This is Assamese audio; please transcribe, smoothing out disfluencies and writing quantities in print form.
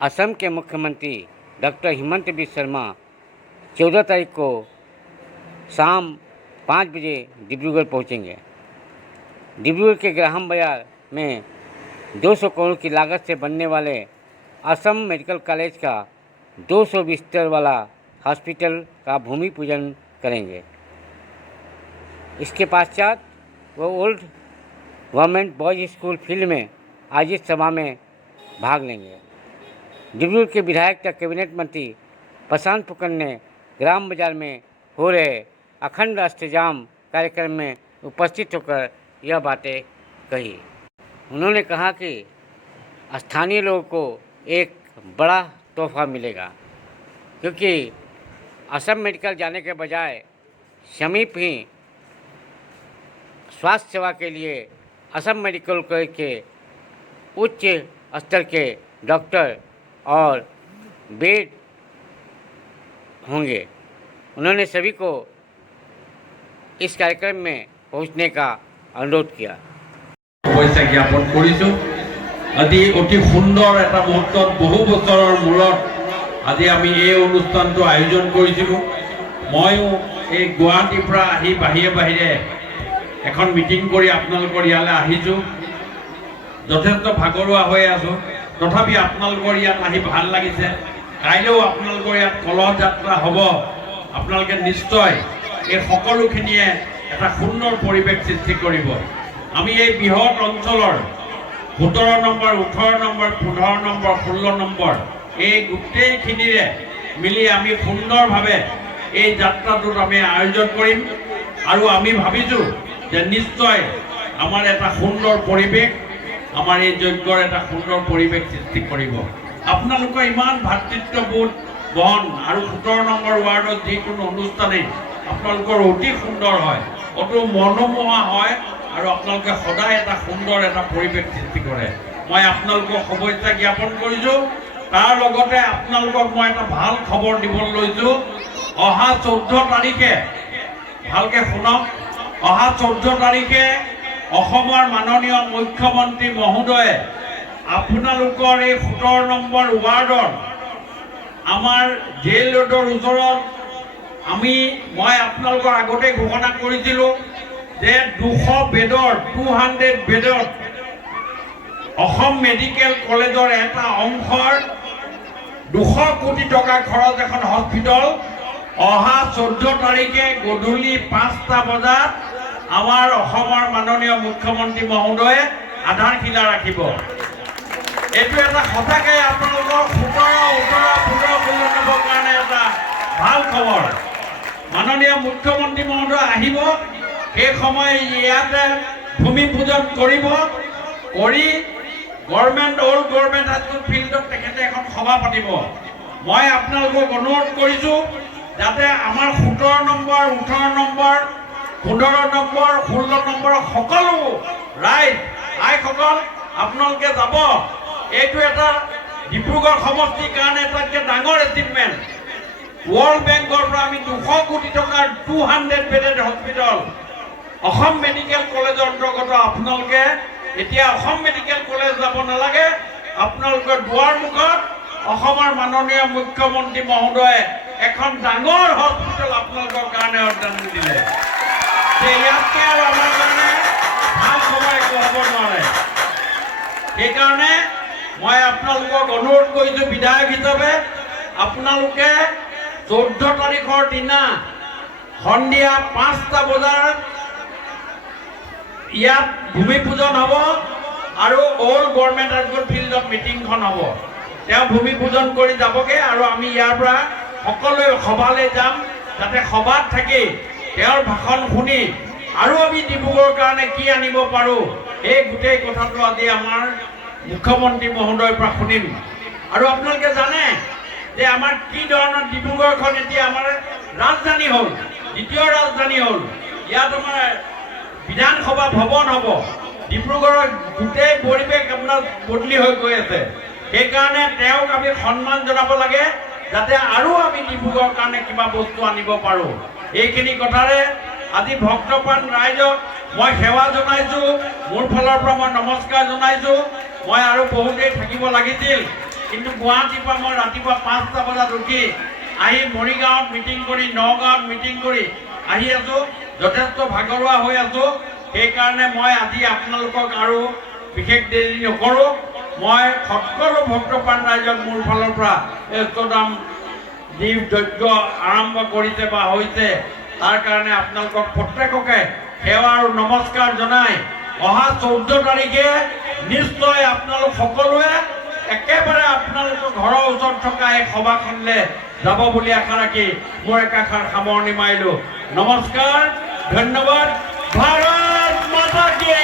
असम के मुख्यमंत्री डॉक्टर हिमंत बिस्वा शर्मा 14 तारीख को शाम 5 बजे डिब्रूगढ़ पहुंचेंगे। डिब्रूगढ़ के ग्राहम बाजार में 200 करोड़ की लागत से बनने वाले असम मेडिकल कॉलेज का 200 बिस्तर वाला हॉस्पिटल का भूमि पूजन करेंगे। इसके पश्चात वो old government boys school field में आयोजित सभा में भाग लेंगे। डिब्रूगढ़ के विधायक तथा कैबिनेट मंत्री प्रशांत फुकन ने ग्राम बाजार में हो रहे अखंड अष्टजाम कार्यक्रम में उपस्थित होकर यह बातें कही। उन्होंने कहा कि स्थानीय लोगों को एक बड़ा तोहफा मिलेगा, क्योंकि असम मेडिकल जाने के बजाय समीप ही स्वास्थ्य सेवा के लिए असम मेडिकल कॉलेज के उच्च स्तर के डॉक्टर और बेड होंगे। उन्होंने सभी को इस कार्यक्रम में पहुंचने का अनुरोध किया। পইচা জ্ঞাপন কৰিছো। আজি অতি সুন্দৰ এটা মুহূৰ্তত বহু বছৰৰ মূৰত আজি আমি এই অনুষ্ঠানটো আয়োজন কৰিছিলোঁ। ময়ো এই গুৱাহাটীৰ পৰা আহি বাহিৰে এখন মিটিং কৰি আপোনালোকৰ ইয়ালৈ আহিছোঁ। যথেষ্ট ভাগৰুৱা হৈ আছো, তথাপি আপোনালোকৰ ইয়াত আহি ভাল লাগিছে। কাইলৈও আপোনালোকৰ ইয়াত কলহ যাত্ৰা হ'ব। আপোনালোকে নিশ্চয় এই সকলোখিনিয়ে এটা সুন্দৰ পৰিৱেশ সৃষ্টি কৰিব। আমি এই বৃহৎ অঞ্চলৰ 17 নম্বৰ, 18 নম্বৰ, 15 নম্বৰ, 16 নম্বৰ এই গোটেইখিনিৰে মিলি আমি সুন্দৰভাৱে এই যাত্ৰাটোত আমি আয়োজন কৰিম। আৰু আমি ভাবিছোঁ যে নিশ্চয় আমাৰ এটা সুন্দৰ পৰিৱেশ, আমাৰ এই যজ্ঞৰ এটা সুন্দৰ পৰিৱেশ সৃষ্টি কৰিব। আপোনালোকৰ ইমান ভাতৃত্ববোধ বহন আৰু 17 নম্বৰ ৱাৰ্ডত যিকোনো অনুষ্ঠানেই আপোনালোকৰ অতি সুন্দৰ হয়, অতি মনোমোহা হয় আৰু আপোনালোকে সদায় এটা সুন্দৰ এটা পৰিৱেশ সৃষ্টি কৰে। মই আপোনালোকক শুভেচ্ছা জ্ঞাপন কৰিছোঁ। তাৰ লগতে আপোনালোকক মই এটা ভাল খবৰ দিবলৈ লৈছোঁ। অহা 14 তাৰিখে, ভালকৈ শুনক, অহা 14 তাৰিখে অসমৰ মাননীয় মুখ্যমন্ত্ৰী মহোদয়ে আপোনালোকৰ এই 17 নম্বৰ ৱাৰ্ডৰ আমাৰ জেল ৰোডৰ ওচৰত মই আপোনালোকৰ আগতে ঘোষণা কৰিছিলোঁ যে 200 বেডত অসম মেডিকেল কলেজৰ এটা অংশৰ 200 কোটি টকা খৰচ এখন হস্পিটেল অহা 14 তাৰিখে গধূলি 5টা বজাত আমাৰ অসমৰ মাননীয় মুখ্যমন্ত্ৰী মহোদয়ে আধাৰশিলা ৰাখিব। এইটো এটা সঁচাকে আপোনালোকৰ 17, 18, 15 কাৰণে এটা ভাল খবৰ। মাননীয় মুখ্যমন্ত্ৰী মহোদয় আহিব, সেই সময় ইয়াতে ভূমি পূজন কৰিব, কৰি গভৰ্ণমেণ্ট ওল্ড গভৰ্ণমেণ্ট হাইস্কুল ফিল্ডত তেখেতে এখন সভা পাতিব। মই আপোনালোকক অনুৰোধ কৰিছোঁ যাতে আমাৰ 17 নম্বৰ, 18 নম্বৰ, 15 নম্বৰ, 16 নম্বৰ সকলো ৰাইজ আইসকল আপোনালোকে যাব। এইটো এটা ডিব্ৰুগড় সমষ্টিৰ কাৰণে এটাতকৈ ডাঙৰ এচিভমেণ্ট। ৱৰ্ল্ড বেংকৰ পৰা আমি 200 কোটি টকাৰ 200 বেডেড হস্পিটেল অসম মেডিকেল কলেজৰ অন্তৰ্গত। আপোনালোকে এতিয়া অসম মেডিকেল কলেজ যাব নালাগে, আপোনালোকৰ দুৱাৰ মুখত অসমৰ মাননীয় মুখ্যমন্ত্ৰী মহোদয়ে এখন ডাঙৰ হস্পিটেল আপোনালোকৰ কাৰণে অৰ্জন দিলে। ইয়াতকৈ আৰু আমাৰ কাৰণে ভাল খবৰ একো হ'ব নোৱাৰে। সেইকাৰণে মই আপোনালোকক অনুৰোধ কৰিছোঁ, বিধায়ক হিচাপে আপোনালোকে 14 তাৰিখৰ দিনা সন্ধিয়া 5টা বজাত ইয়াত ভূমি পূজন হ'ব আৰু ওল্ড গভৰ্ণমেণ্ট হাইস্কুল ফিল্ডত মিটিংখন হ'ব। তেওঁ ভূমি পূজন কৰি যাবগৈ আৰু আমি ইয়াৰ পৰা সকলোৱে সভালৈ যাম, যাতে সভাত থাকি তেওঁৰ ভাষণ শুনি আৰু আমি ডিব্ৰুগড়ৰ কাৰণে কি আনিব পাৰোঁ এই গোটেই কথাটো আজি আমাৰ মুখ্যমন্ত্ৰী মহোদয়ৰ পৰা শুনিম। আৰু আপোনালোকে জানে যে আমাৰ কি ধৰণৰ ডিব্ৰুগড়খন এতিয়া আমাৰ ৰাজধানী হ'ল, দ্বিতীয় ৰাজধানী হ'ল। ইয়াত আমাৰ বিধানসভা ভৱন হ'ব। ডিব্ৰুগড়ৰ গোটেই পৰিৱেশ আপোনাৰ বদলি হৈ গৈ আছে। সেইকাৰণে তেওঁক আমি সন্মান জনাব লাগে, যাতে আৰু আমি ডিব্ৰুগড়ৰ কাৰণে কিবা বস্তু আনিব পাৰোঁ। এইখিনি কথাৰে আজি ভক্তপ্ৰাণ ৰাইজক মই সেৱা জনাইছোঁ, মোৰ ফালৰ পৰা মই নমস্কাৰ জনাইছোঁ। মই আৰু বহুতেই থাকিব লাগিছিল, কিন্তু গুৱাহাটীৰ পৰা মই ৰাতিপুৱা 5টা বজাত উঠি আহি মৰিগাঁৱত মিটিং কৰি নগাঁৱত মিটিং কৰি আহি আছোঁ, যথেষ্ট ভাগৰুৱা হৈ আছোঁ। সেইকাৰণে মই আজি আপোনালোকক আৰু বিশেষ দেৰি নকৰোঁ। মই সকলো ভক্তপ্ৰাণ ৰাইজক মোৰ ফালৰ পৰা ইষ্টদাম যি যজ্ঞ আৰম্ভ কৰিছে বা হৈছে তাৰ কাৰণে আপোনালোকক প্ৰত্যেককে সেৱা আৰু নমস্কাৰ জনাই অহা 14 তাৰিখে নিশ্চয় আপোনালোক সকলোৱে একেবাৰে আপোনালোকৰ ঘৰৰ ওচৰত থকা এই সভাখনলৈ যাব বুলি আশা ৰাখি মোৰ একাষাৰ সামৰণি মাৰিলোঁ। নমস্কাৰ, ধন্যবাদ। ভাৰত মাতা কি